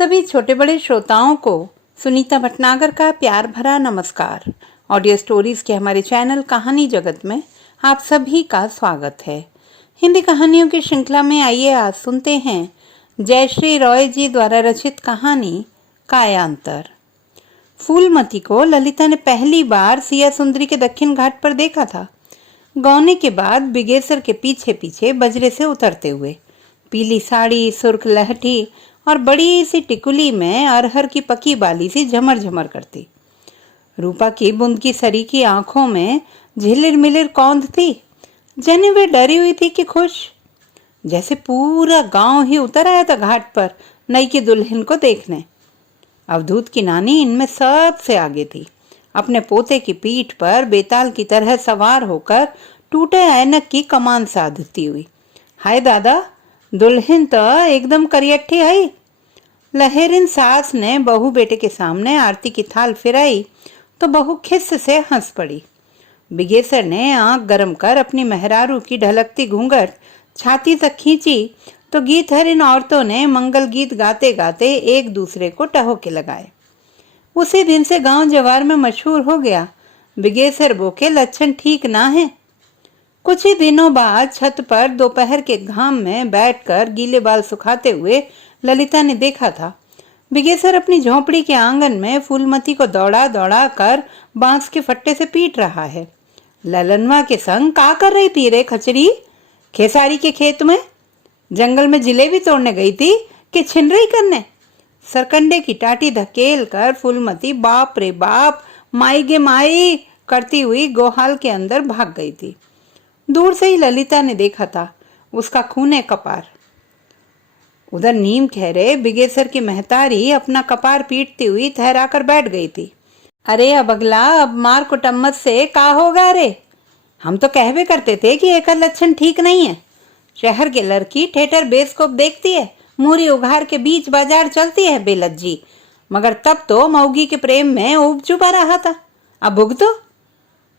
सभी छोटे बड़े श्रोताओं को सुनीता भटनागर का प्यार भरा नमस्कार। ऑडियो स्टोरीज के हमारे चैनल कहानी जगत में आप सभी का स्वागत है। हिंदी कहानियों की श्रृंखला में आइए आज सुनते हैं जयश्री रॉय जी द्वारा रचित कहानी कायांतर। फूलमती को ललिता ने पहली बार सिया सुंदरी के दक्षिण घाट पर देखा था। गौने के बाद बिगेसर के पीछे पीछे बजरे से उतरते हुए, पीली साड़ी, सुर्ख लहठी और बड़ी सी टिकुली में अरहर की पकी बाली सी झमर झमर करती। रूपा की बूंद की सरी की आंखों में झिलिर मिलिर कौंध थी। जने वे डरी हुई थी कि खुश, जैसे पूरा गांव ही उतर आया था घाट पर नई की दुल्हन को देखने। अवधूत की नानी इनमें सबसे आगे थी। अपने पोते की पीठ पर बेताल की तरह सवार होकर टूटे ऐनक की कमान साधती हुई, हाय दादा, दुल्हन तो एकदम करियठी है। लहेरिन सास ने बहू बेटे के सामने आरती की थाल फिराई तो बहू खिस्स से हंस पड़ी। बिगेसर ने आंख गरम कर अपनी मेहरारू की ढलकती घूंघट छाती तक खींची तो गीत हरिन औरतों ने मंगल गीत गाते गाते एक दूसरे को टहोके लगाए। उसी दिन से गांव जवार में मशहूर हो गया, बिगेसर बो के लक्षण ठीक ना है। कुछ ही दिनों बाद छत पर दोपहर के घाम में बैठकर गीले बाल सुखाते हुए ललिता ने देखा था बिगेसर अपनी झोंपड़ी के आंगन में फूलमती को दौड़ा दौड़ा कर बांस के फट्टे से पीट रहा है। ललनवा के संग का कर रही थी रे खचरी? खेसारी के खेत में जंगल में जिलेबी तोड़ने गई थी कि छिनरई करने? सरकंडे की टाटी धकेल कर फूलमती बाप रे बाप, माई गे माई करती हुई गोहाल के अंदर भाग गई थी। दूर से ही ललिता ने देखा था उसका खूने कपार। उधर नीम खैरे बिगेसर की महतारी अपना कपार पीटती हुई ठहराकर बैठ गई थी। अरे अब अगला, अब मार कुटम्मत से का होगा रे? हम तो कहवे करते थे कि एक लक्षण ठीक नहीं है। शहर के लड़की थिएटर बेस्कोप देखती है, मूरी उघार के बीच बाजार चलती है बेलज्जी, मगर तब तो मौगी के प्रेम में उब चुपा रहा था। अब भुगतो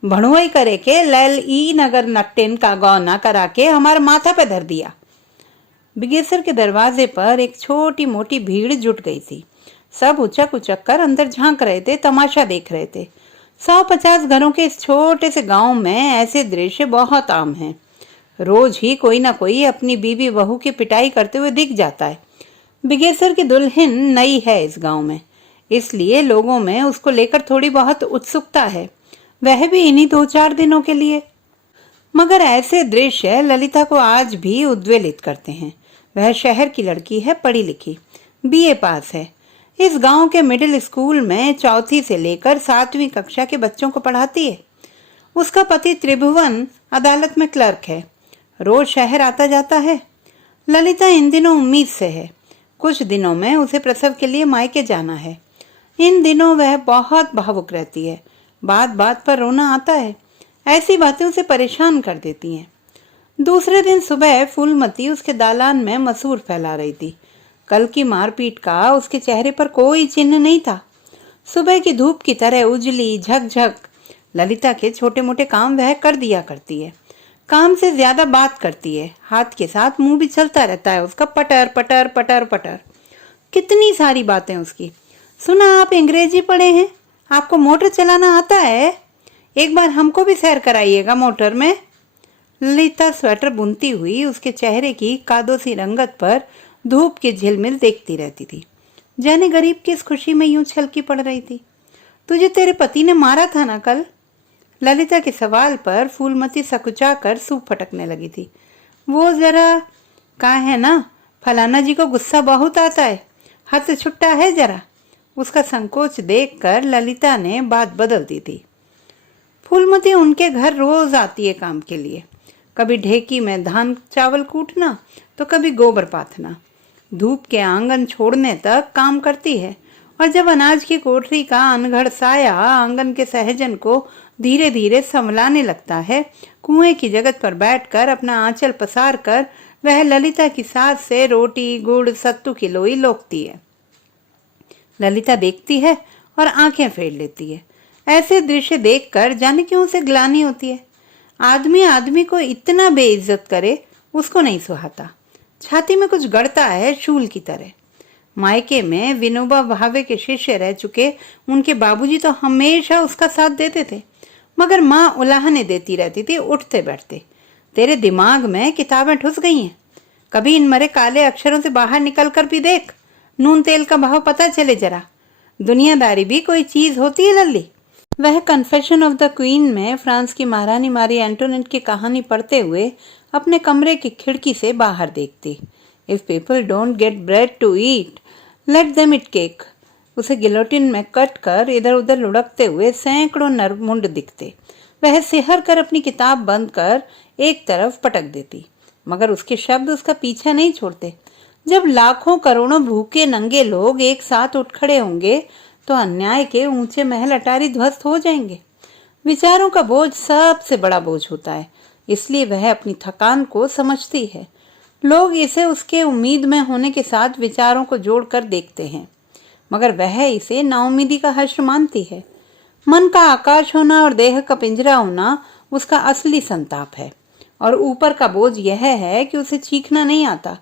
भणुआई करे के लैल ई नगर नट्टिन का गौना करा के हमारे माथा पे धर दिया। बिगेसर के दरवाजे पर एक छोटी मोटी भीड़ जुट गई थी। सब उचक उचक कर अंदर झांक रहे थे, तमाशा देख रहे थे। 150 घरों के इस छोटे से गांव में ऐसे दृश्य बहुत आम हैं। रोज ही कोई ना कोई अपनी बीवी बहू की पिटाई करते हुए दिख जाता है। बिगेसर की दुल्हन नई है इस गांव में, इसलिए लोगों में उसको लेकर थोड़ी बहुत उत्सुकता है, वह भी इन्हीं 2-4 दिनों के लिए। मगर ऐसे दृश्य ललिता को आज भी उद्वेलित करते हैं। वह शहर की लड़की है, पढ़ी लिखी, बीए पास है। इस गांव के मिडिल स्कूल में चौथी से लेकर 7वीं कक्षा के बच्चों को पढ़ाती है। उसका पति त्रिभुवन अदालत में क्लर्क है, रोज शहर आता जाता है। ललिता इन दिनों उम्मीद से है, कुछ दिनों में उसे प्रसव के लिए मायके जाना है। इन दिनों वह बहुत भावुक रहती है, बात बात पर रोना आता है। ऐसी बातें उसे परेशान कर देती हैं। दूसरे दिन सुबह फूलमती उसके दालान में मसूर फैला रही थी। कल की मारपीट का उसके चेहरे पर कोई चिन्ह नहीं था। सुबह की धूप की तरह उजली झकझक। ललिता के छोटे मोटे काम वह कर दिया करती है, काम से ज्यादा बात करती है। हाथ के साथ मुंह भी चलता रहता है उसका, पटर पटर पटर पटर। कितनी सारी बातें उसकी। सुना आप अंग्रेजी पढ़े हैं, आपको मोटर चलाना आता है? एक बार हमको भी सैर कराइएगा मोटर में। ललिता स्वेटर बुनती हुई उसके चेहरे की कादो सी रंगत पर धूप की झिलमिल देखती रहती थी। जाने गरीब की इस खुशी में यूं छलकी पड़ रही थी। तुझे तेरे पति ने मारा था ना कल? ललिता के सवाल पर फूलमती सकुचा कर सूप फटकने लगी थी। वो जरा कहा है ना, फलाना जी को गुस्सा बहुत आता है, हाथ छुट्टा है जरा। उसका संकोच देखकर ललिता ने बात बदल दी थी। फूलमती उनके घर रोज आती है काम के लिए, कभी ढेकी में धान चावल कूटना तो कभी गोबर पाथना। धूप के आंगन छोड़ने तक काम करती है, और जब अनाज की कोठरी का अनघड़ साया आंगन के सहजन को धीरे धीरे संभलाने लगता है, कुएं की जगत पर बैठकर अपना आंचल पसार कर वह ललिता की सास से रोटी गुड़ सत्तू की लोई लोकती है। ललिता देखती है और आंखें फेर लेती है। ऐसे दृश्य देखकर जाने क्यों उसे ग्लानि होती है। आदमी आदमी को इतना बेइज्जत करे उसको नहीं सुहाता। छाती में कुछ गड़ता है शूल की तरह। मायके में विनोबा भावे के शिष्य रह चुके उनके बाबूजी तो हमेशा उसका साथ देते थे, मगर माँ उलाहने देती रहती थी उठते बैठते। तेरे दिमाग में किताबें ठुस गई हैं, कभी इन मरे काले अक्षरों से बाहर निकल कर भी देख, नून तेल का भाव पता चले जरा। दुनियादारी भी कोई चीज होती है लल्ली। वह कन्फेशन ऑफ द क्वीन में फ्रांस की महारानी मारी एंटोनेट की कहानी पढ़ते हुए अपने कमरे की खिड़की से बाहर देखती। If people don't get bread to eat, let them eat cake. उसे गिलोटिन में कट कर इधर उधर लुढ़कते हुए सैकड़ों नरमुंड दिखते। वह सिहर कर अपनी किताब बंद कर एक तरफ पटक देती, मगर उसके शब्द उसका पीछा नहीं छोड़ते। जब लाखों करोड़ों भूखे नंगे लोग एक साथ उठ खड़े होंगे तो अन्याय के ऊंचे महल अटारी ध्वस्त हो जाएंगे। विचारों का बोझ सबसे बड़ा बोझ होता है, इसलिए वह अपनी थकान को समझती है। लोग इसे उसके उम्मीद में होने के साथ विचारों को जोड़कर देखते हैं, मगर वह इसे नाउमीदी का हश्र मानती है। मन का आकाश होना और देह का पिंजरा होना उसका असली संताप है, और ऊपर का बोझ यह है कि उसे चीखना नहीं आता।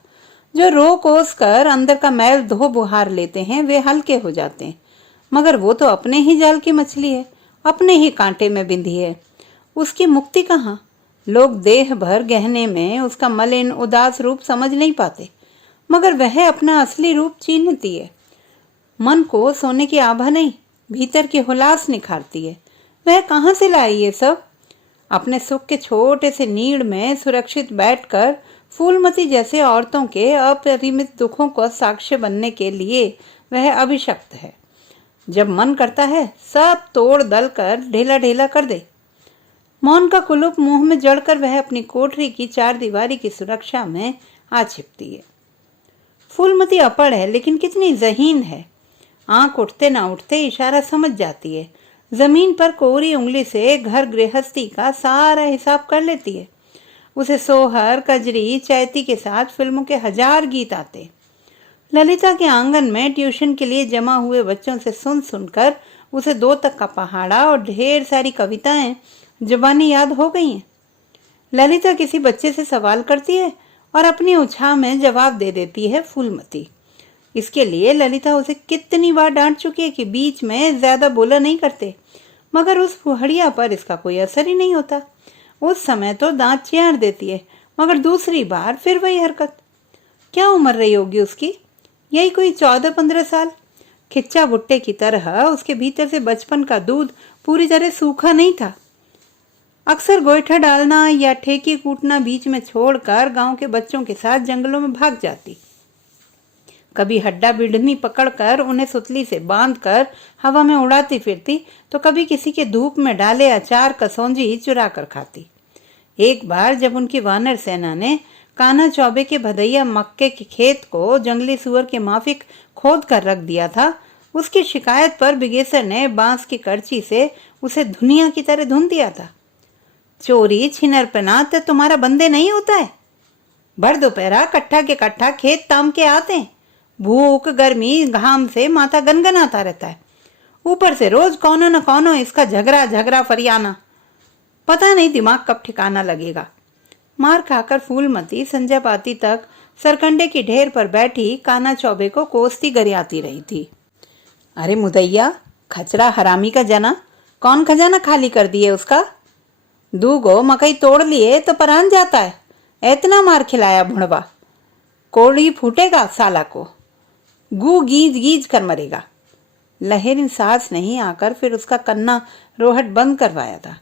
जो रो कोस कर अंदर का मैल धो बुहार लेते हैं वे हल्के हो जाते हैं, मगर वो तो अपने ही जाल की मछली है, अपने ही कांटे में बिंधी है। उसकी मुक्ति कहाँ? लोग देह भर गहने में उसका मलिन उदास रूप समझ नहीं पाते, मगर वह अपना असली रूप चीन्हती है। मन को सोने की आभा नहीं, भीतर की हुलास निखारती है। वह कहाँ से लाई ये सब? अपने सुख के छोटे से नीड़ में सुरक्षित बैठकर फूलमती जैसे औरतों के अपरिमित दुखों को साक्ष्य बनने के लिए वह अभिशक्त है। जब मन करता है सब तोड़ दल कर ढेला ढेला कर दे। मौन का कुलूप मुंह में जड़कर वह अपनी कोठरी की चार दीवारी की सुरक्षा में आ छिपती है। फूलमती अपड़ है, लेकिन कितनी ज़हीन है। आंख उठते ना उठते इशारा समझ जाती है। जमीन पर कोरी उंगली से घर गृहस्थी का सारा हिसाब कर लेती है। उसे सोहर, कजरी, चैती के साथ फिल्मों के 1000 गीत आते। ललिता के आंगन में ट्यूशन के लिए जमा हुए बच्चों से सुन सुनकर उसे 2 तक का पहाड़ा और ढेर सारी कविताएं जुबानी याद हो गई हैं। ललिता किसी बच्चे से सवाल करती है और अपनी उछाह में जवाब दे देती है फूलमती। इसके लिए ललिता उसे कितनी बार डांट चुकी है कि बीच में ज्यादा बोला नहीं करते, मगर उस फुहड़िया पर इसका कोई असर ही नहीं होता। उस समय तो दांत चियार देती है, मगर दूसरी बार फिर वही हरकत। क्या उम्र रही होगी उसकी? यही कोई 14-15 साल। खिच्चा भुट्टे की तरह उसके भीतर से बचपन का दूध पूरी तरह सूखा नहीं था। अक्सर गोईठा डालना या ठेकी कूटना बीच में छोड़कर गांव के बच्चों के साथ जंगलों में भाग जाती। कभी हड्डा बिढ़नी पकड़कर उन्हें सुतली से बांधकर हवा में उड़ाती फिरती, तो कभी किसी के धूप में डाले अचार कसौंजी चुरा कर खाती। एक बार जब उनकी वानर सेना ने कान्हा चौबे के भदैया मक्के के खेत को जंगली सुअर के माफिक खोद कर रख दिया था, उसकी शिकायत पर बिगेसर ने बांस की करची से उसे धुनिया की तरह धुन दिया था। चोरी छिनरपना तो तुम्हारा बंदे नहीं होता है। भर दोपहरा कट्ठा के कट्ठा खेत ताम के आते हैं। भूख गर्मी घाम से माथा गनगनाता रहता है, ऊपर से रोज कौनो न कौनो इसका झगड़ा झगड़ा फरियाना। पता नहीं दिमाग कब ठिकाना लगेगा। मार खाकर फूलमती संध्या पाती तक सरकंडे की ढेर पर बैठी कान्हा चौबे को कोसती गरियाती रही थी। अरे मुदैया, खचरा हरामी का जना, कौन खजाना खाली कर दिए उसका? 2 गो मकई तोड़ लिए तो परान जाता है। इतना मार खिलाया भुणवा, कोड़ी फूटेगा साला को, गू गीज गीज कर मरेगा। लहरिन सांस नहीं आकर फिर उसका कन्ना रोहट बंद करवाया था।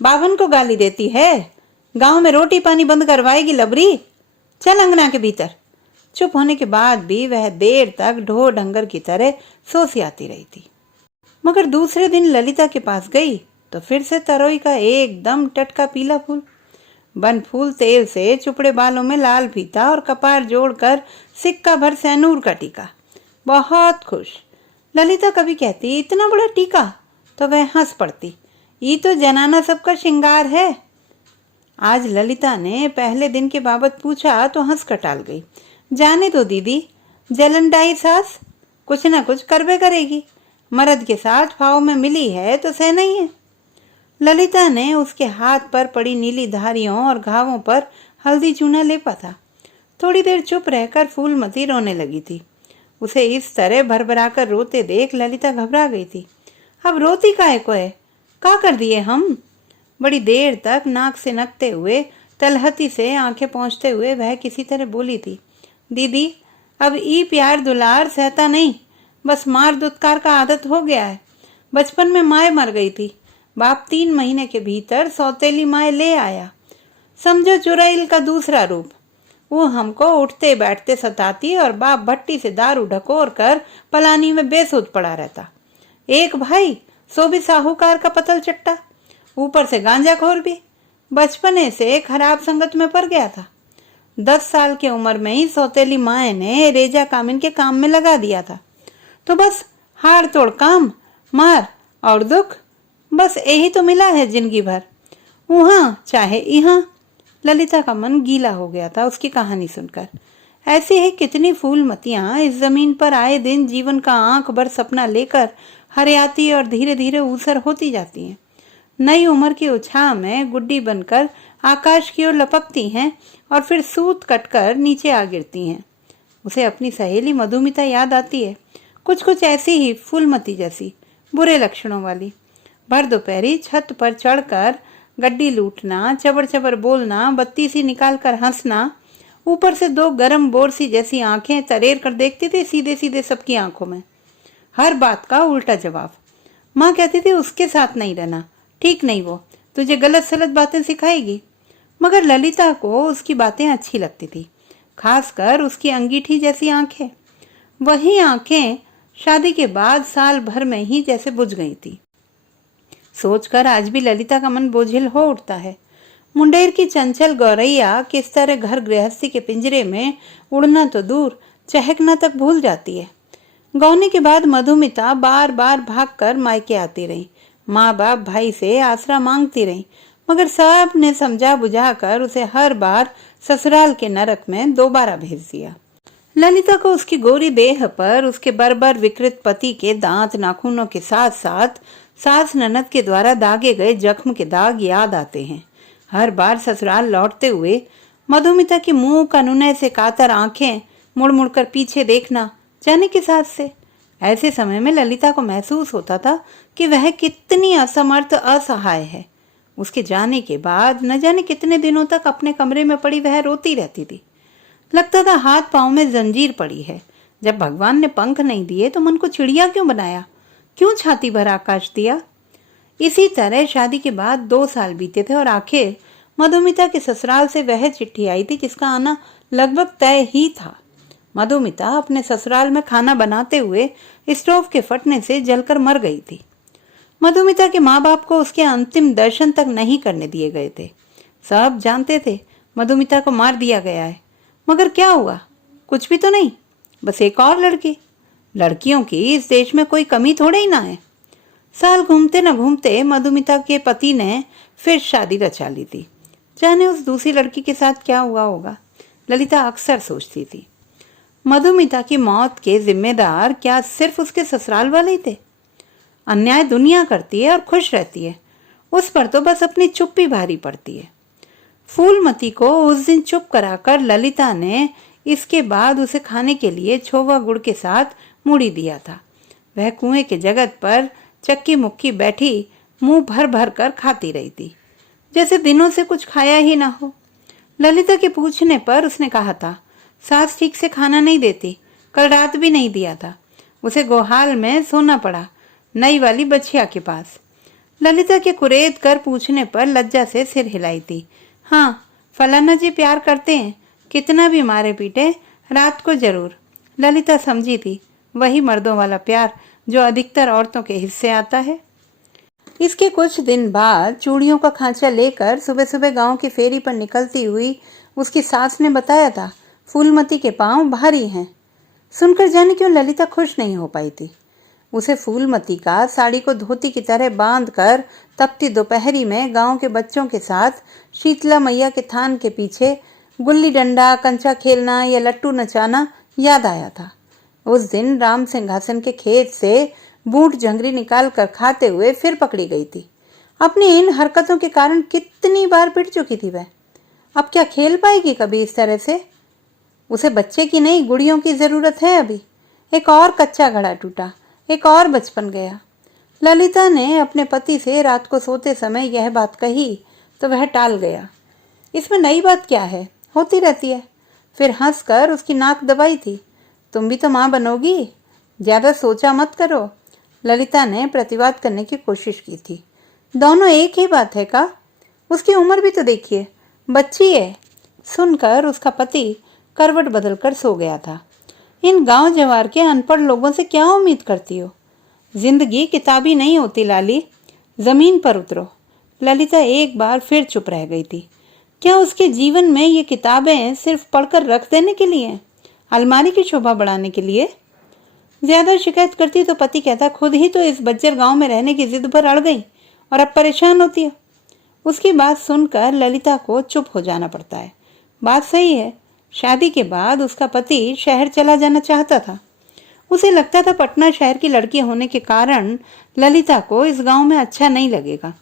बाभन को गाली देती है, गांव में रोटी पानी बंद करवाएगी लबरी, चल अंगना के भीतर। चुप होने के बाद भी वह देर तक ढो ढंगर की तरह सोसियाती रही थी। मगर दूसरे दिन ललिता के पास गई तो फिर से तरोई का एकदम टटका पीला फूल, बन फूल तेल से चुपड़े बालों में लाल फीता और कपार जोड़कर सिक्का भर सैनूर का टीका। बहुत खुश। ललिता कभी कहती इतना बड़ा टीका, तो वह हंस पड़ती, ये तो जनाना सबका श्रृंगार है। आज ललिता ने पहले दिन के बाबत पूछा तो हंस कर टाल गई। जाने दो दीदी, जलनदाई सास कुछ न कुछ करबे करेगी, मर्द के साथ भाव में मिली है तो सहना ही है। ललिता ने उसके हाथ पर पड़ी नीली धारियों और घावों पर हल्दी चूना लेपा था। थोड़ी देर चुप रहकर फूलमती रोने लगी थी। उसे इस तरह भरभरा कर रोते देख ललिता घबरा गई थी। अब रोती काहे को है? का कर दिए हम? बड़ी देर तक नाक से नकते हुए, तलहती से आंखें पहुंचते हुए वह किसी तरह बोली थी, दीदी अब ई प्यार दुलार सहता नहीं, बस मार दुत्कार का आदत हो गया है। बचपन में माए मर गई थी, बाप 3 महीने के भीतर सौतेली माए ले आया, समझो चुड़ैल का दूसरा रूप। वो हमको उठते बैठते सताती और बाप भट्टी से दारू ढकोर कर पलानी में बेसुध पड़ा रहता। एक भाई सो भी साहूकार का पतल चट्टा, ऊपर से गांजाखोर भी। बचपने से खराब संगत में पड़ गया था। 10 साल की उम्र में ही सौतेली माए ने रेजा कामिन के काम में लगा दिया था। तो बस हाड़ तोड़ काम, मार और दुख, बस यही तो मिला है जिंदगी भर, वहाँ चाहे यहाँ। ललिता का मन गीला हो गया था उसकी कहानी सुनकर। ऐसे ही कितनी फूलमतियां इस जमीन पर आए दिन जीवन का आंख भर सपना लेकर हरियाती और धीरे धीरे ऊसर होती जाती हैं। नई उम्र की उछाह में गुड्डी बनकर आकाश की ओर लपकती हैं और फिर सूत कटकर नीचे आ गिरती हैं। उसे अपनी सहेली मधुमिता याद आती है, कुछ कुछ ऐसी ही फूलमती जैसी, बुरे लक्षणों वाली। भर दोपहरी छत पर चढ़कर गड्डी लूटना, चबर चबर बोलना, बत्ती सी निकाल कर हंसना, ऊपर से 2 गरम बोरसी जैसी आंखें तरेर कर देखती थी सीधे सीधे सबकी आंखों में। हर बात का उल्टा जवाब। माँ कहती थी उसके साथ नहीं रहना, ठीक नहीं, वो तुझे गलत सलत बातें सिखाएगी। मगर ललिता को उसकी बातें अच्छी लगती थी, खासकर उसकी अंगीठी जैसी आंखें। वही आंखें शादी के बाद साल भर में ही जैसे बुझ गई थी। सोचकर आज भी ललिता का मन बोझिल हो उठता है। मुंडेर की चंचल गौरैया किस तरह घर गृहस्थी के पिंजरे में उड़ना तो दूर, चहकना तक भूल जाती है। गौने के बाद मधुमिता बार बार भागकर मायके आती रही, माँ बाप भाई से आसरा मांगती रही, मगर सब ने समझा बुझा कर उसे हर बार ससुराल के नरक में दोबारा भेज दिया। ललिता को उसकी गोरी देह पर उसके बर्बर विकृत पति के दांत नाखूनों के साथ साथ सास ननद के द्वारा दागे गए जख्म के दाग याद आते हैं। हर बार ससुराल लौटते हुए मधुमिता की मुंह कनुने से कातर आंखें मुड़ मुड़ कर पीछे देखना, जाने के साथ से। ऐसे समय में ललिता को महसूस होता था कि वह कितनी असमर्थ असहाय है। उसके जाने के बाद न जाने कितने दिनों तक अपने कमरे में पड़ी वह रोती रहती थी। लगता था हाथ पांव में जंजीर पड़ी है। जब भगवान ने पंख नहीं दिए तो मन को चिड़िया क्यों बनाया, क्यों छाती भर आकाश दिया। इसी तरह शादी के बाद 2 साल बीते थे और आखिर मधुमिता के ससुराल से वह चिट्ठी आई थी जिसका आना लगभग तय ही था। मधुमिता अपने ससुराल में खाना बनाते हुए स्टोव के फटने से जलकर मर गई थी। मधुमिता के माँ बाप को उसके अंतिम दर्शन तक नहीं करने दिए गए थे। सब जानते थे मधुमिता को मार दिया गया है, मगर क्या हुआ? कुछ भी तो नहीं, बस एक और लड़की। लड़कियों की इस देश में कोई कमी थोड़े ही ना है। साल घूमते न घूमते मधुमिता के पति ने फिर शादी रचा ली थी। जाने उस दूसरी लड़की के साथ क्या हुआ होगा, ललिता अक्सर सोचती थी। मधुमिता की मौत के जिम्मेदार क्या सिर्फ उसके ससुराल वाले ही थे? अन्याय दुनिया करती है और खुश रहती है, उस पर तो बस अपनी चुप्पी भारी पड़ती है। फूलमती को उस दिन चुप कराकर ललिता ने इसके बाद उसे खाने के लिए छोवा गुड़ के साथ मूड़ी दिया था। वह कुएं के जगत पर चक्की मुक्की बैठी मुंह भर भर कर खाती रही थी, जैसे दिनों से कुछ खाया ही ना हो। ललिता के पूछने पर उसने कहा था, सास ठीक से खाना नहीं देती, कल रात भी नहीं दिया था। उसे गोहाल में सोना पड़ा, नई वाली बछिया के पास। ललिता के कुरेद कर पूछने पर लज्जा से सिर हिलाई थी। हाँ, फलाना जी प्यार करते हैं, कितना भी मारे पीटे रात को जरूर। ललिता समझी थी वही मर्दों वाला प्यार जो अधिकतर औरतों के हिस्से आता है। इसके कुछ दिन बाद चूड़ियों का खांचा लेकर सुबह सुबह गांव की फेरी पर निकलती हुई उसकी सास ने बताया था, फूलमती के पांव भारी हैं। सुनकर जाने क्यों ललिता खुश नहीं हो पाई थी। उसे फूलमती का साड़ी को धोती की तरह बांधकर तपती दोपहरी में गांव के बच्चों के साथ शीतला मैया के थान के पीछे गुल्ली डंडा, कंचा खेलना या लट्टू नचाना याद आया था। उस दिन राम सिंहासन के खेत से बूट झंगरी निकाल कर खाते हुए फिर पकड़ी गई थी। अपनी इन हरकतों के कारण कितनी बार पिट चुकी थी वह। अब क्या खेल पाएगी कभी इस तरह से? उसे बच्चे की नहीं गुड़ियों की जरूरत है अभी। एक और कच्चा घड़ा टूटा, एक और बचपन गया। ललिता ने अपने पति से रात को सोते समय यह बात कही तो वह टाल गया। इसमें नई बात क्या है, होती रहती है। फिर हंसकर उसकी नाक दबाई थी। तुम भी तो माँ बनोगी, ज्यादा सोचा मत करो। ललिता ने प्रतिवाद करने की कोशिश की थी। दोनों एक ही बात है का? उसकी उम्र भी तो देखिए, बच्ची है। सुनकर उसका पति करवट बदलकर सो गया था। इन गांव जवार के अनपढ़ लोगों से क्या उम्मीद करती हो? जिंदगी किताबी नहीं होती लाली, जमीन पर उतरो। ललिता एक बार फिर चुप रह गई थी। क्या उसके जीवन में ये किताबें सिर्फ पढ़कर रख देने के लिए, अलमारी की शोभा बढ़ाने के लिए? ज्यादा शिकायत करती तो पति कहता खुद ही तो इस बज्जर गांव में रहने की जिद पर अड़ गई और अब परेशान होती है। उसकी बात सुनकर ललिता को चुप हो जाना पड़ता है। बात सही है, शादी के बाद उसका पति शहर चला जाना चाहता था। उसे लगता था पटना शहर की लड़की होने के कारण ललिता को इस गांव में अच्छा नहीं लगेगा।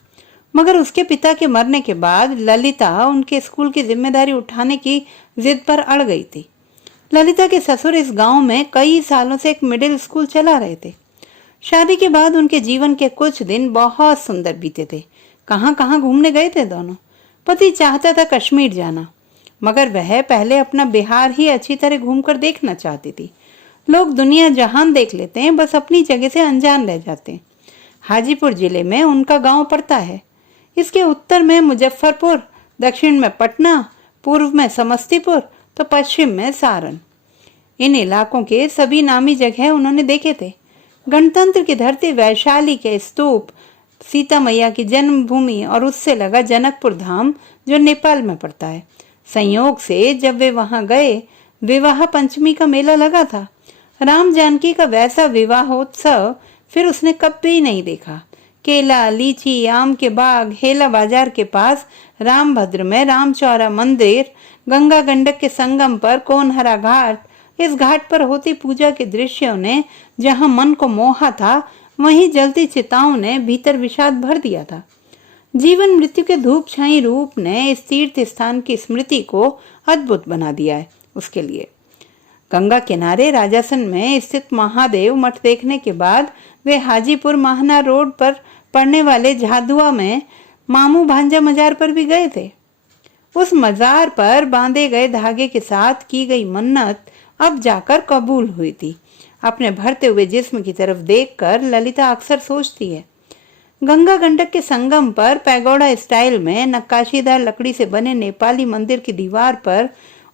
मगर उसके पिता के मरने के बाद ललिता उनके स्कूल की जिम्मेदारी उठाने की जिद पर अड़ गई थी। ललिता के ससुर इस गांव में कई सालों से एक मिडिल स्कूल चला रहे थे। शादी के बाद उनके जीवन के कुछ दिन बहुत सुंदर बीते थे। कहां कहां घूमने गए थे दोनों। पति चाहता था कश्मीर जाना, मगर वह पहले अपना बिहार ही अच्छी तरह घूमकर देखना चाहती थी। लोग दुनिया जहान देख लेते हैं, बस अपनी जगह से अनजान रह जाते हैं। हाजीपुर जिले में उनका गांव पड़ता है। इसके उत्तर में मुजफ्फरपुर, दक्षिण में पटना, पूर्व में समस्तीपुर तो पश्चिम में सारण। इन इलाकों के सभी नामी जगह उन्होंने देखे थे। गणतंत्र की धरती वैशाली के स्तूप, सीता मैया की जन्मभूमि और उससे लगा जनकपुर धाम जो नेपाल में पड़ता है। संयोग से जब वे वहां गए, विवाह पंचमी का मेला लगा था। राम जानकी का वैसा विवाहोत्सव फिर उसने कभी नहीं देखा। केला, लीची, आम के बाग, हेला बाजार के पास रामभद्र में रामचौरा मंदिर, गंगा गंडक के संगम पर कोनहरा घाट, इस घाट पर होती पूजा के दृश्यों ने जहां मन को मोहा था, वहीं जलती चिताओं ने भीतर विषाद भर दिया था। जीवन मृत्यु के धूप छाई रूप ने इस तीर्थ स्थान की स्मृति को अद्भुत बना दिया है उसके लिए। गंगा किनारे राजासन में स्थित महादेव मठ देखने के बाद वे हाजीपुर महाना रोड पर पड़ने वाले झादुआ में मामू भांजा मजार पर भी गए थे। उस मजार पर बांधे गए धागे के साथ की गई मन्नत अब जाकर कबूल हुई थी। अपने भरते हुए जिस्म की तरफ देखकर ललिता अक्सर सोचती है। गंगा गंडक के संगम पर पैगोडा स्टाइल में नक्काशीदार लकड़ी से बने नेपाली मंदिर की दीवार पर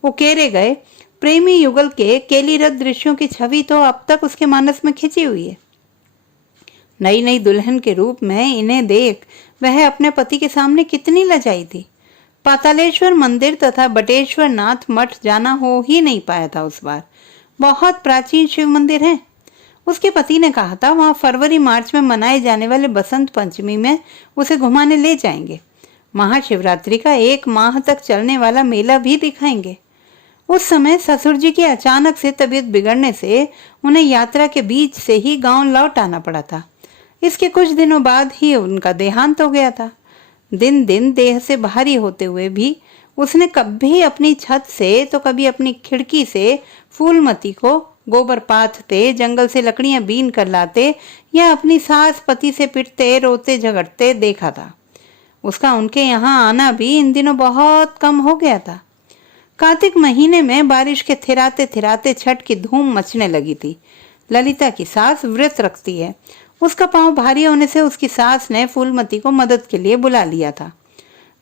उकेरे गए प्रेमी युगल के केलीरत दृश्यों की छवि तो अब तक उसके मानस में खिंची हुई है। नई नई दुल्हन के रूप में इन्हें देख वह अपने पति के सामने कितनी लजाई थी। पातालेश्वर मंदिर तथा बटेश्वर नाथ मठ जाना हो ही नहीं पाया था उस बार। बहुत प्राचीन शिव मंदिर है। उसके पति ने कहा था वहां फरवरी मार्च में मनाए जाने वाले बसंत पंचमी में उसे घुमाने ले जाएंगे। महाशिवरात्रि का 1 माह तक चलने वाला मेला भी दिखाएंगे। उस समय ससुर जी की अचानक से तबीयत बिगड़ने से उन्हें यात्रा के बीच से ही गांव लौट आना पड़ा था। इसके कुछ दिनों बाद ही उनका देहांत हो गया था। दिन दिन देह से भारी होते हुए भी उसने कभी अपनी छत से तो कभी अपनी खिड़की से फूलमती को गोबर पाथते, जंगल से लकड़ियां बीन कर लाते या अपनी सास पति से पिटते, रोते झगड़ते देखा था। उसका उनके यहाँ आना भी इन दिनों बहुत कम हो गया था। कार्तिक महीने में बारिश के थिराते थिराते छठ की धूम मचने लगी थी। ललिता की सास व्रत रखती है। उसका पांव भारी होने से उसकी सास ने फूलमती को मदद के लिए बुला लिया था।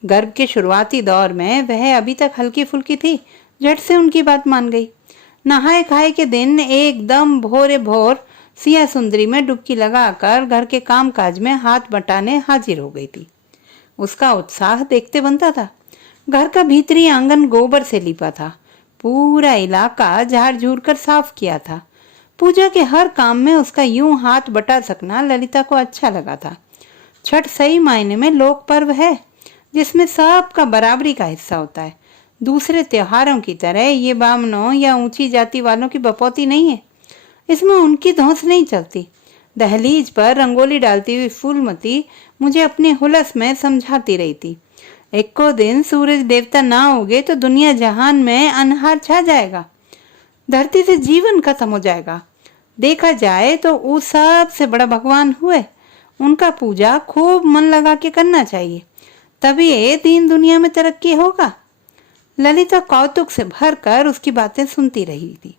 गर्भ के शुरुआती दौर में वह अभी तक हल्की फुल्की थी, झट से उनकी बात मान गई। नहाए खाए के दिन एकदम भोरे भोर सिया सुंदरी में डुबकी लगाकर घर के काम काज में हाथ बटाने हाजिर हो गई थी। उसका उत्साह देखते बनता था। घर का भीतरी आंगन गोबर से लिपा था। पूरा इलाका झाड़ झूड़ कर साफ किया था। पूजा के हर काम में उसका यूं हाथ बटा सकना ललिता को अच्छा लगा था। छठ सही मायने में लोक पर्व है, जिसमें सबका बराबरी का हिस्सा होता है। दूसरे त्योहारों की तरह ये बामनों या ऊंची जाति वालों की बपौती नहीं है। इसमें उनकी धौंस नहीं चलती। दहलीज पर रंगोली डालती हुई फूलमती मुझे अपने हुलस में समझाती रही थी। एको दिन सूरज देवता ना उगे तो दुनिया जहान में अनहार छा जाएगा, धरती से जीवन खत्म हो जाएगा। देखा जाए तो वो सबसे बड़ा भगवान हुए। उनका पूजा खूब मन लगा के करना चाहिए, तभी ये दीन दुनिया में तरक्की होगा। ललिता कौतुक से भरकर उसकी बातें सुनती रही थी।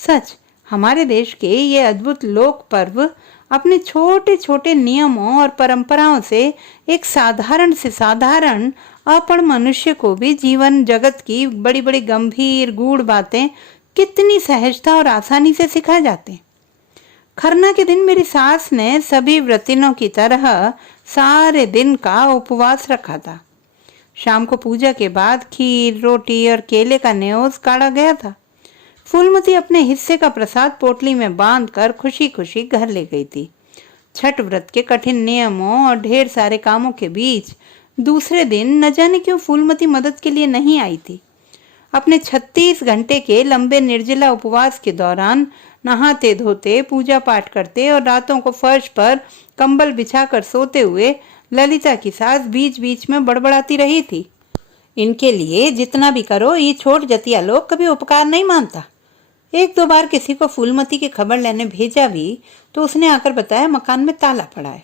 सच, हमारे देश के ये अद्भुत लोक पर्व अपने छोटे छोटे नियमों और परंपराओं से एक साधारण से साधारण अपढ़ मनुष्य को भी जीवन जगत की बड़ी बड़ी गंभीर गूढ़ बातें कितनी सहजता और आसानी से सिखा जाते हैं। खरना के दिन मेरी सास ने सभी व्रतिनों की तरह सारे दिन का उपवास रखा था। शाम को पूजा के बाद खीर, रोटी और केले का न्योज काढ़ा गया था। फूलमती अपने हिस्से का प्रसाद पोटली में बांधकर खुशी खुशी घर ले गई थी। छठ व्रत के कठिन नियमों और ढेर सारे कामों के बीच दूसरे दिन न जाने क्यों फूलमती मदद के लिए नहीं आई थी। अपने 36 घंटे के लंबे निर्जला उपवास के दौरान नहाते धोते, पूजा पाठ करते और रातों को फर्श पर कंबल बिछाकर सोते हुए ललिता की सास बीच बीच में बड़बड़ाती रही थी। इनके लिए जितना भी करो, ये छोट जतिया लोग कभी उपकार नहीं मानता। एक दो बार किसी को फूलमती की खबर लेने भेजा भी तो उसने आकर बताया मकान में ताला पड़ा है।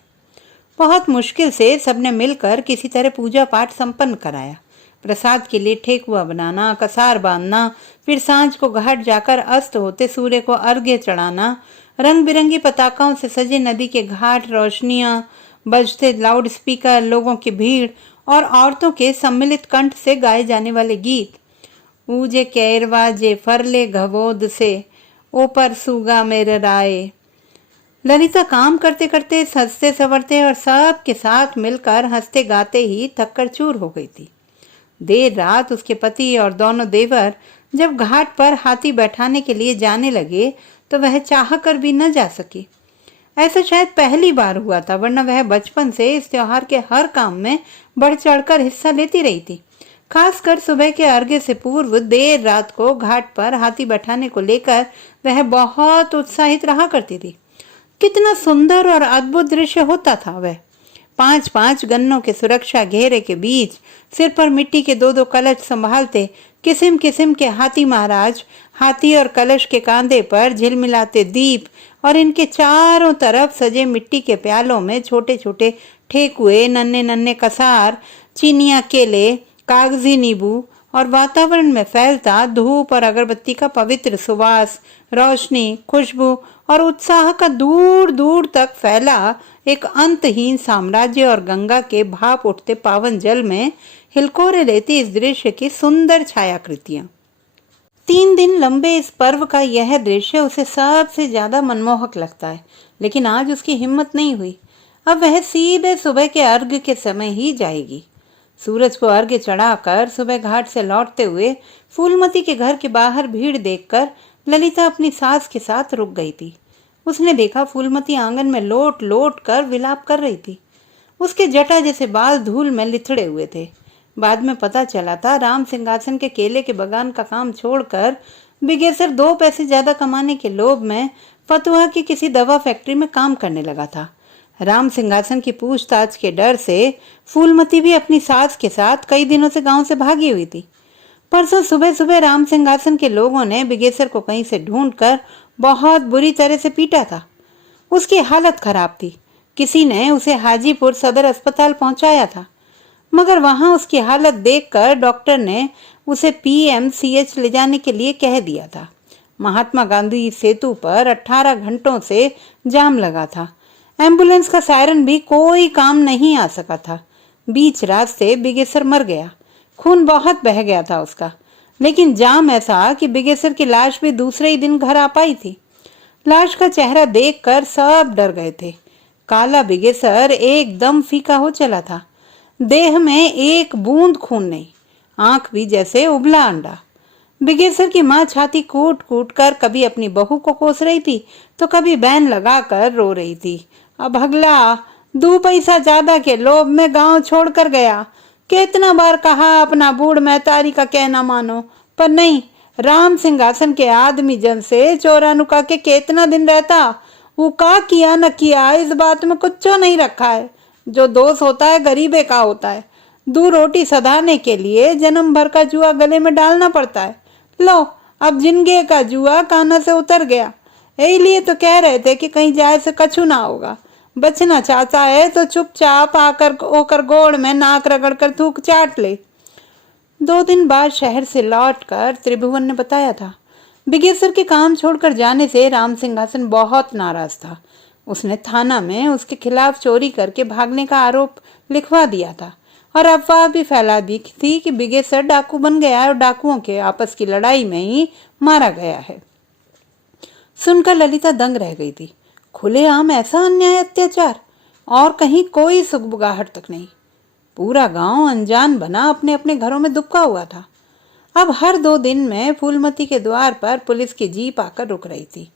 बहुत मुश्किल से सबने मिलकर किसी तरह पूजा पाठ संपन्न कराया। प्रसाद के लिए ठेकुआ बनाना, कसार बांधना, फिर सांझ को घाट जाकर अस्त होते सूर्य को अर्घ्य चढ़ाना, रंग बिरंगी पताकाओं से सजे नदी के घाट, रोशनियां, बजते लाउड स्पीकर, लोगों की भीड़ और औरतों के सम्मिलित कंठ से गाए जाने वाले गीत। ऊजे कैरवा जे फरले घवोद से ऊपर सूगा मेरे राय। ललिता काम करते करते, सजते संवरते और सब के साथ मिलकर हंसते गाते ही थककर चूर हो गई थी। देर रात उसके पति और दोनों देवर जब घाट पर हाथी बैठाने के लिए जाने लगे तो वह चाह कर भी न जा सकी। ऐसा शायद पहली बार हुआ था, वरना वह बचपन से इस त्योहार के हर काम में बढ़ चढ़कर हिस्सा लेती रही थी। खासकर सुबह के अर्घ्य से पूर्व देर रात को घाट पर हाथी बैठाने को लेकर वह बहुत उत्साहित रहा करती थी। कितना सुंदर और अद्भुत दृश्य होता था वह। 5-5 गन्नों के सुरक्षा घेरे के बीच सिर पर मिट्टी के 2-2 कलश संभालते किस्म किस्म के हाथी महाराज, हाथी और कलश के कांधे पर झिलमिलाते दीप और इनके चारों तरफ सजे मिट्टी के प्यालों में छोटे छोटे ठेकुए, नन्हे नन्हे कसार, चीनिया केले, कागजी नींबू और वातावरण में फैलता धूप और अगरबत्ती का पवित्र सुवास, रोशनी, खुशबू और उत्साह का दूर दूर तक फैला एक अंतहीन साम्राज्य और गंगा के भाप उठते पावन जल में हिलकोरे लेती इस दृश्य की सुंदर छायाकृतियां। 3 दिन लंबे इस पर्व का यह दृश्य उसे सबसे ज्यादा मनमोहक लगता है, लेकिन आज उसकी हिम्मत नहीं हुई। अब वह सीधे सुबह के अर्घ्य के समय ही जाएगी। सूरज को अर्घ्य चढ़ाकर सुबह घाट से लौटते हुए फूलमती के घर के बाहर भीड़ देखकर ललिता अपनी सास के साथ रुक गई थी। उसने देखा फूलमती आंगन में लोट लोट कर विलाप कर रही थी। उसके जटा जैसे बाल धूल में लिथड़े हुए थे। बाद में पता चला था राम सिंहासन के केले के बगान का काम छोड़कर बिगेसर 2 पैसे ज्यादा कमाने के लोभ में फतुहा की किसी दवा फैक्ट्री में काम करने लगा था। राम सिंहासन की पूछताछ के डर से फूलमती भी अपनी सास के साथ कई दिनों से गांव से भागी हुई थी। परसों सुबह सुबह राम सिंहासन के लोगों ने बिगेसर को कहीं से ढूंढकर बहुत बुरी तरह से पीटा था। उसकी हालत खराब थी। किसी ने उसे हाजीपुर सदर अस्पताल पहुंचाया था, मगर वहां उसकी हालत देखकर डॉक्टर ने उसे PMCH ले जाने के लिए कह दिया था। महात्मा गांधी सेतु पर 18 घंटों से जाम लगा था। एम्बुलेंस का सायरन भी कोई काम नहीं आ सका था। बीच रास्ते बिगेसर मर गया। खून बहुत बह गया था उसका, लेकिन जाम ऐसा कि बिगेसर की लाश भी दूसरे ही दिन घर आ पाई थी। लाश का चेहरा देखकर सब डर गए थे। काला बिगेसर एकदम फीका हो चला था। देह में एक बूंद खून नहीं, आंख भी जैसे उबला अंडा। बिगेसर की माँ छाती कूट कूट कर कभी अपनी बहू को कोस रही थी तो कभी बैन लगाकर रो रही थी। अब अगला 2 पैसा ज्यादा के लोभ में गांव छोड़कर गया। कितना बार कहा अपना बूढ़ महतारी का कहना मानो, पर नहीं। राम सिंहासन के आदमी जन से चोरा नुका के कितना दिन रहता। वो का किया न किया इस बात में कुछ नहीं रखा है। जो दोष होता है गरीबे का होता है। 2 रोटी सधाने के लिए जन्म भर का जुआ गले में डालना पड़ता है। लो, अब जिंदगी का जुआ काना से उतर गया। यही लिए तो कह रहे थे कि कहीं जाए से कछु ना होगा। बचना चाहता है तो चुपचाप आकर ओकर गोड़ में नाक रगड़कर थूक चाट ले। 2 दिन बाद शहर से लौटकर त्रिभुवन ने बताया था, बिगेसर के काम छोड़कर जाने से राम सिंहासन बहुत नाराज था। उसने थाना में उसके खिलाफ चोरी करके भागने का आरोप लिखवा दिया था और अफवाह भी फैला दी थी कि बिगेसर डाकू बन गया है और डाकुओं के आपस की लड़ाई में ही मारा गया है। सुनकर ललिता दंग रह गई थी। खुलेआम ऐसा अन्याय अत्याचार, और कहीं कोई सुगबुगाहट तक नहीं। पूरा गांव अनजान बना अपने अपने घरों में दुबका हुआ था। अब हर 2 दिन में फूलमती के द्वार पर पुलिस की जीप आकर रुक रही थी।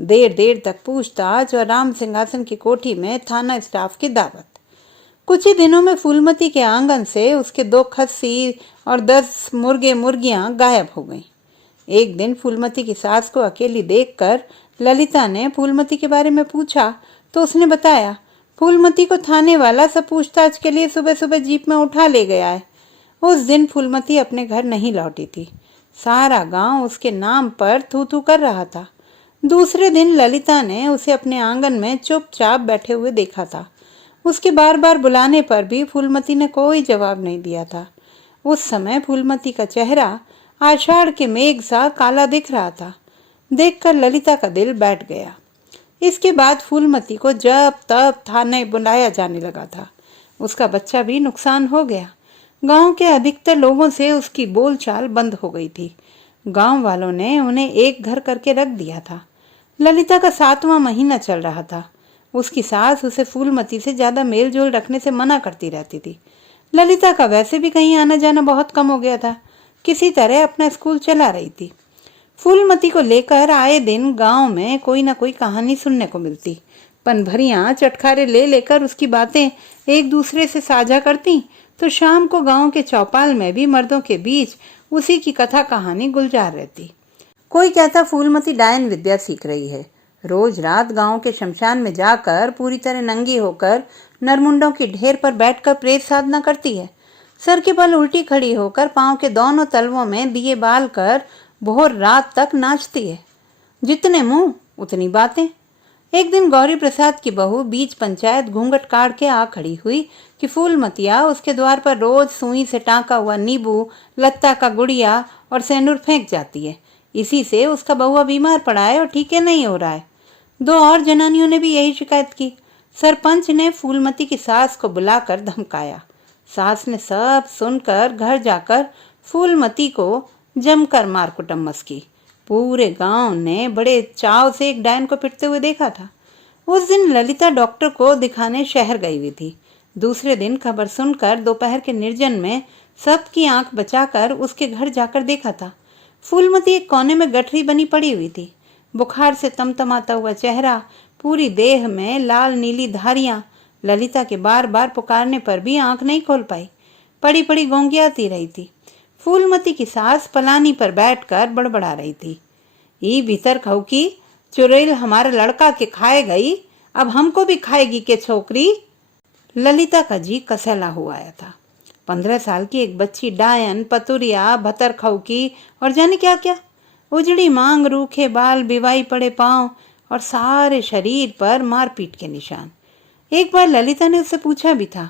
देर देर तक पूछताछ और राम सिंहासन की कोठी में थाना स्टाफ की दावत। कुछ ही दिनों में फूलमती के आंगन से उसके 2 खस्सी और 10 मुर्गे मुर्गियां गायब हो गईं। एक दिन फूलमती की सास को अकेली देखकर ललिता ने फूलमती के बारे में पूछा तो उसने बताया, फूलमती को थाने वाला सब पूछताछ के लिए सुबह सुबह जीप में उठा ले गया है। उस दिन फूलमती अपने घर नहीं लौटी थी। सारा गांव उसके नाम पर थू थू कर रहा था। दूसरे दिन ललिता ने उसे अपने आंगन में चुपचाप बैठे हुए देखा था। उसके बार बार बुलाने पर भी फूलमती ने कोई जवाब नहीं दिया था। उस समय फूलमती का चेहरा आषाढ़ के मेघ सा काला दिख रहा था। देखकर ललिता का दिल बैठ गया। इसके बाद फूलमती को जब तब थाने बुलाया जाने लगा था। उसका बच्चा भी नुकसान हो गया। गांव के अधिकतर लोगों से उसकी बोलचाल बंद हो गई थी। गांव वालों ने उन्हें एक घर करके रख दिया था। ललिता का 7वां महीना चल रहा था। उसकी सास उसे फूलमती से ज्यादा मेल जोल रखने से मना करती रहती थी। ललिता का वैसे भी कहीं आना जाना बहुत कम हो गया था। किसी तरह अपना स्कूल चला रही थी। फूलमती को लेकर आए दिन गांव में कोई ना कोई कहानी सुनने को मिलती। पनभरियां चटखारे ले लेकर उसकी बातें एक दूसरे से साझा करती तो शाम को गांव के चौपाल में भी मर्दों के बीच उसी की कथा कहानी गुलजार रहती। कोई कहता फूलमती डायन विद्या सीख रही है। रोज रात गांव के शमशान में जाकर पूरी तरह नंगी होकर नरमुंडों की ढेर पर बैठकर प्रेत साधना करती है। सर के बल उल्टी खड़ी होकर पांव के दोनों तलवों में दिए बाल कर भोर रात तक नाचती है। जितने मुंह उतनी बातें। एक दिन गौरी प्रसाद की बहू बीच पंचायत घूंघट काट के आ खड़ी हुई कि फूलमतिया उसके द्वार पर रोज सुई से टाँका हुआ नींबू, लत्ता का गुड़िया और सेंदूर फेंक जाती है। इसी से उसका बहुआ बीमार पड़ा है और ठीके नहीं हो रहा है। 2 और जनानियों ने भी यही शिकायत की। सरपंच ने फूलमती की सास को बुलाकर धमकाया। सास ने सब सुनकर घर जाकर फूलमती को जमकर मार कुटम्मस की। पूरे गांव ने बड़े चाव से एक डायन को पिटते हुए देखा था। उस दिन ललिता डॉक्टर को दिखाने शहर गई हुई थी। दूसरे दिन खबर सुनकर दोपहर के निर्जन में सबकी आंख बचाकर उसके घर जाकर देखा था। फूलमती एक कोने में गठरी बनी पड़ी हुई थी। बुखार से तमतमाता हुआ चेहरा, पूरी देह में लाल नीली धारियां। ललिता के बार बार पुकारने पर भी आंख नहीं खोल पाई। पड़ी पड़ी गोंगियाती रही थी। फूलमती की सास पलानी पर बैठकर बड़बड़ा रही थी। ई भीतर खौकी चुड़ैल हमारा लड़का के खाए गई, अब हमको भी खाएगी के छोकरी। ललिता का जी कसैला हुआ आया था। 15 साल की एक बच्ची डायन, पतुरिया, भतर खौकी और जाने क्या क्या। उजड़ी मांग, रूखे बाल, बिवाई पड़े पांव और सारे शरीर पर मारपीट के निशान। एक बार ललिता ने उससे पूछा भी था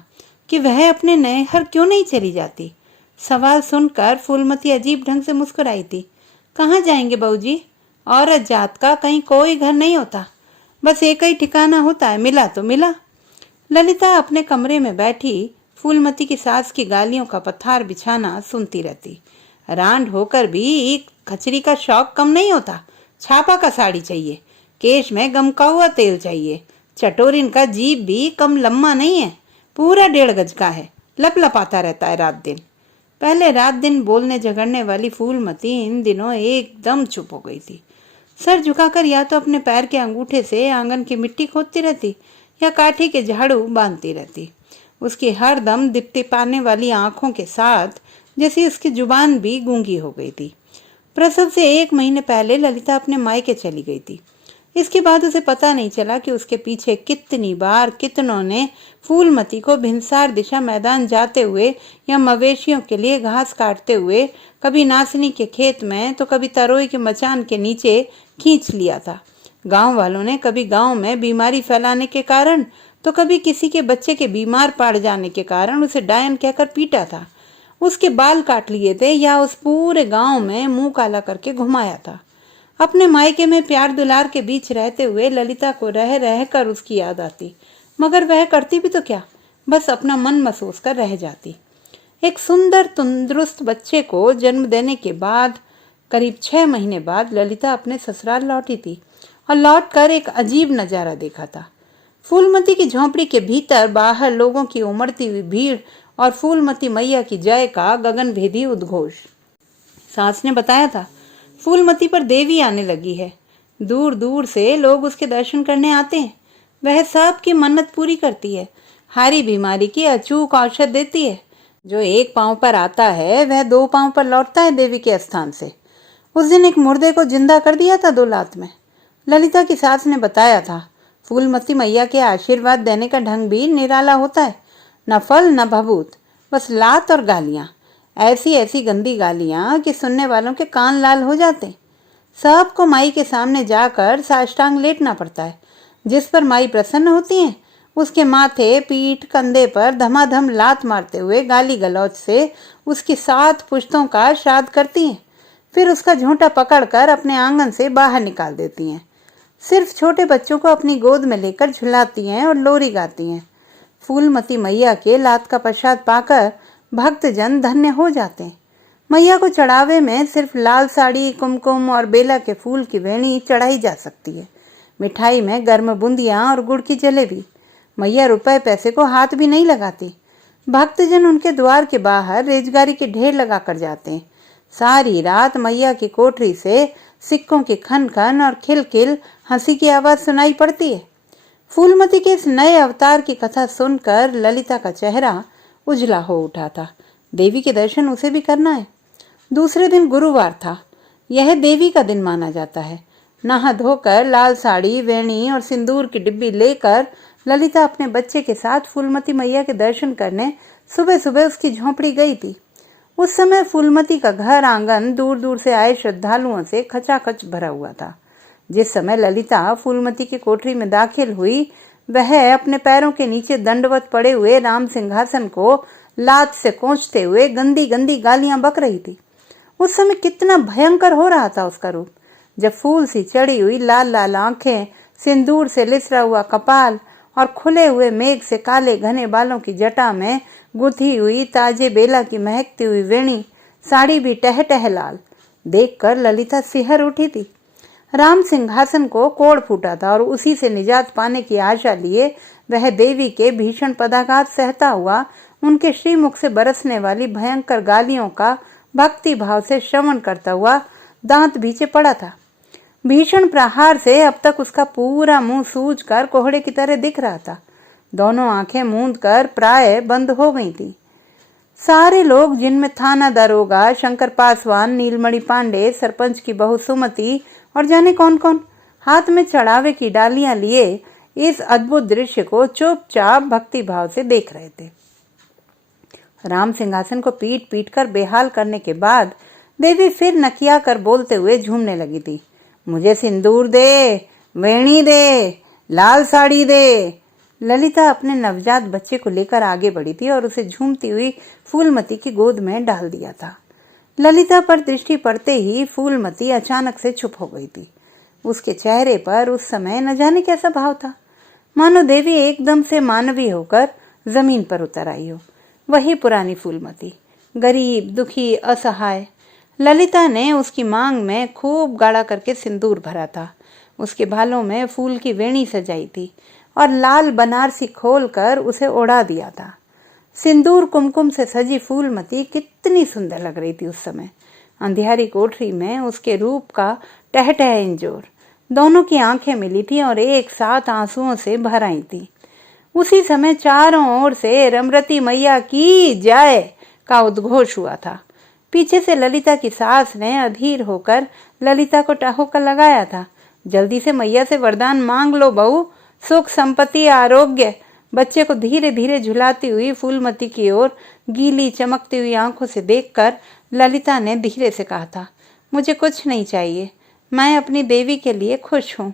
कि वह अपने नैहर क्यों नहीं चली जाती। सवाल सुनकर फूलमती अजीब ढंग से मुस्कुराई थी। कहाँ जाएंगे बहूजी, औरत जात का कहीं कोई घर नहीं होता, बस एक ही ठिकाना होता है, मिला तो मिला। ललिता अपने कमरे में बैठी फूलमती की सास की गालियों का पत्थर बिछाना सुनती रहती। रांड होकर भी एक खचरी का शौक कम नहीं होता। छापा का साड़ी चाहिए, केश में गमका हुआ तेल चाहिए। चटोरिन का जीभ भी कम लम्मा नहीं है, पूरा 1.5 गज का है, लपलपाता रहता है रात दिन। पहले रात दिन बोलने झगड़ने वाली फूलमती इन दिनों एकदम चुप हो गई थी। सर झुकाकर या तो अपने पैर के अंगूठे से आंगन की मिट्टी खोदती रहती या काठी के झाड़ू बांधती रहती। उसकी हर दम दीप्ति पाने वाली आंखों के साथ जैसी उसकी जुबान भी गूंगी हो गई थी। प्रसव से 1 महीने पहले ललिता अपने मायके चली गई थी। इसके बाद उसे पता नहीं चला कि उसके पीछे कितनी बार कितनों ने फूलमती को भिनसार दिशा मैदान जाते हुए या मवेशियों के लिए घास काटते हुए, कभी नासनी के खेत में तो कभी तरोई के मचान के नीचे खींच लिया था। गांव वालों ने कभी गांव में बीमारी फैलाने के कारण तो कभी किसी के बच्चे के बीमार पड़ जाने के कारण उसे डायन कहकर पीटा था, उसके बाल काट लिए थे या उस पूरे गांव में मुंह काला करके घुमाया था। अपने मायके में प्यार दुलार के बीच रहते हुए ललिता को रह रह कर उसकी याद आती, मगर वह करती भी तो क्या, बस अपना मन महसूस कर रह जाती। एक सुंदर तंदुरुस्त बच्चे को जन्म देने के बाद करीब 6 महीने बाद ललिता अपने ससुराल लौटी थी और लौटकर एक अजीब नजारा देखा था। फूलमती की झोंपड़ी के भीतर बाहर लोगों की उमड़ती हुई भीड़ और फूलमती मैया की जय का गगनभेदी उद्घोष। सास ने बताया था, फूलमती पर देवी आने लगी है। दूर दूर से लोग उसके दर्शन करने आते हैं। वह सबकी मन्नत पूरी करती है, हारी बीमारी की अचूक औषध देती है। जो एक पांव पर आता है वह 2 पांव पर लौटता है देवी के स्थान से। उस दिन एक मुर्दे को जिंदा कर दिया था 2 लात में। ललिता की सास ने बताया था, फूलमती मैया के आशीर्वाद देने का ढंग भी निराला होता है, न फल न भभूत, बस लात और गालियां, ऐसी ऐसी गंदी गालियां कि सुनने वालों के कान लाल हो जाते। सबको माई के सामने जाकर साष्टांग लेटना पड़ता है। जिस पर माई प्रसन्न होती हैं उसके माथे, पीठ, कंधे पर धमाधम लात मारते हुए गाली गलौज से उसकी 7 पुश्तों का श्राद्ध करती हैं। फिर उसका झूंटा पकड़कर अपने आंगन से बाहर निकाल देती हैं। सिर्फ छोटे बच्चों को अपनी गोद में लेकर झुलाती हैं और लोरी गाती हैं। फूलमती मैया के लात का प्रसाद पाकर भक्तजन धन्य हो जाते हैं। मैया को चढ़ावे में सिर्फ लाल साड़ी, कुमकुम और बेला के फूल की वेणी चढ़ाई जा सकती है। मिठाई में गर्म बूंदियां और गुड़ की जलेबी। मैया रुपए पैसे को हाथ भी नहीं लगाती। भक्तजन उनके द्वार के बाहर रेजगारी के ढेर लगा कर जाते हैं। सारी रात मैया की कोठरी से सिक्कों की खन खन और खिलखिल हंसी की आवाज सुनाई पड़ती है। फूलमती के इस नए अवतार की कथा सुनकर ललिता का चेहरा उजला हो उठा था। देवी के दर्शन उसे भी करना है। दूसरे दिन गुरुवार था। यह देवी का दिन माना जाता है। नहा धोकर लाल साड़ी, वेणी और सिंदूर की डिब्बी लेकर ललिता अपने बच्चे के साथ फूलमती मैया के दर्शन करने सुबह सुबह उसकी झोंपड़ी गई थी। उस समय फूलमती का घर आंगन दूर दूर से आए श्रद्धालुओं से खचाखच भरा हुआ था। जिस समय ललिता फूलमती की कोठरी में दाखिल हुई, वह अपने पैरों के नीचे दंडवत पड़े हुए राम सिंहासन को लात से कोंचते हुए गंदी गंदी गालियां बक रही थी। उस समय कितना भयंकर हो रहा था उसका रूप, जब फूल सी चढ़ी हुई लाल लाल आंखें, सिंदूर से लिसरा हुआ कपाल और खुले हुए मेघ से काले घने बालों की जटा में गुथी हुई ताजे बेला की महकती हुई वेणी, साड़ी भी टह टह लाल। देखकर ललिता सिहर उठी थी। राम सिंहासन को कोड़ फूटा था और उसी से निजात पाने की आशा लिए वह देवी के भीषण पदाघात सहता हुआ उनके श्रीमुख से बरसने वाली भयंकर गालियों का भक्ति भाव से श्रवण करता हुआ दांत भींचे पड़ा था। भीषण प्रहार से अब तक उसका पूरा मुंह सूज कर कोहड़े की तरह दिख रहा था। दोनों आंखें मूंद कर प्राय बंद हो गई थी। सारे लोग, जिनमें थाना दरोगा शंकर पासवान, नीलमणि पांडे, सरपंच की बहू सुमति और जाने कौन कौन, हाथ में चढ़ावे की डालियां लिए इस अद्भुत दृश्य को चुपचाप भक्ति भाव से देख रहे थे। राम सिंहासन को पीट पीट कर बेहाल करने के बाद देवी फिर नकिया कर बोलते हुए झूमने लगी थी। मुझे सिंदूर दे, वेणी दे, लाल साड़ी दे। ललिता अपने नवजात बच्चे को लेकर आगे बढ़ी थी और उसे झूमती हुई फूलमती की गोद में डाल दिया था। ललिता पर दृष्टि पड़ते ही फूलमती अचानक से चुप हो गई थी। उसके चेहरे पर उस समय न जाने कैसा भाव था, मानो देवी एकदम से मानवी होकर जमीन पर उतर आई हो। वही पुरानी फूलमती, गरीब, दुखी, असहाय। ललिता ने उसकी मांग में खूब गाढ़ा करके सिंदूर भरा था। उसके बालों में फूल की वेणी सजाई थी और लाल बनारसी खोलकर उसे ओढ़ा दिया था। सिंदूर कुमकुम से सजी फूलमती कितनी सुंदर लग रही थी उस समय। अंधियारी कोठरी में उसके रूप का टह टह इंजोर। दोनों की आंखें मिली थी और एक साथ आंसुओं से भर आई थी। उसी समय चारों ओर से रमरती मैया की जय का उद्घोष हुआ था। पीछे से ललिता की सास ने अधीर होकर ललिता को टाहोका लगाया था। जल्दी से मैया से वरदान मांग लो बहू, सुख, संपत्ति, आरोग्य। बच्चे को धीरे धीरे झुलाती हुई फूलमती की ओर गीली चमकती हुई आंखों से देखकर ललिता ने धीरे से कहा था, मुझे कुछ नहीं चाहिए, मैं अपनी देवी के लिए खुश हूँ।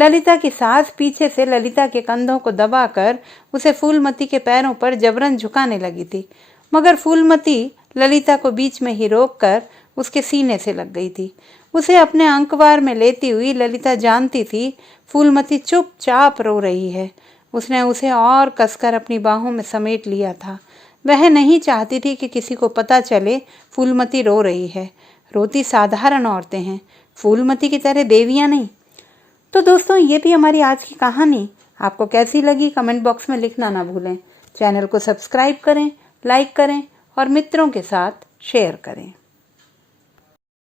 ललिता की सास पीछे से ललिता के कंधों को दबाकर उसे फूलमती के पैरों पर जबरन झुकाने लगी थी, मगर फूलमती ललिता को बीच में ही रोककर उसके सीने से लग गई थी। उसे अपने अंकवार में लेती हुई ललिता जानती थी फूलमती चुपचाप रो रही है। उसने उसे और कसकर अपनी बाहों में समेट लिया था। वह नहीं चाहती थी कि किसी को पता चले फूलमती रो रही है। रोती साधारण औरतें हैं, फूलमती की तरह देवियां नहीं। तो दोस्तों, ये थी हमारी आज की कहानी। आपको कैसी लगी कमेंट बॉक्स में लिखना ना भूलें। चैनल को सब्सक्राइब करें, लाइक करें और मित्रों के साथ शेयर करें।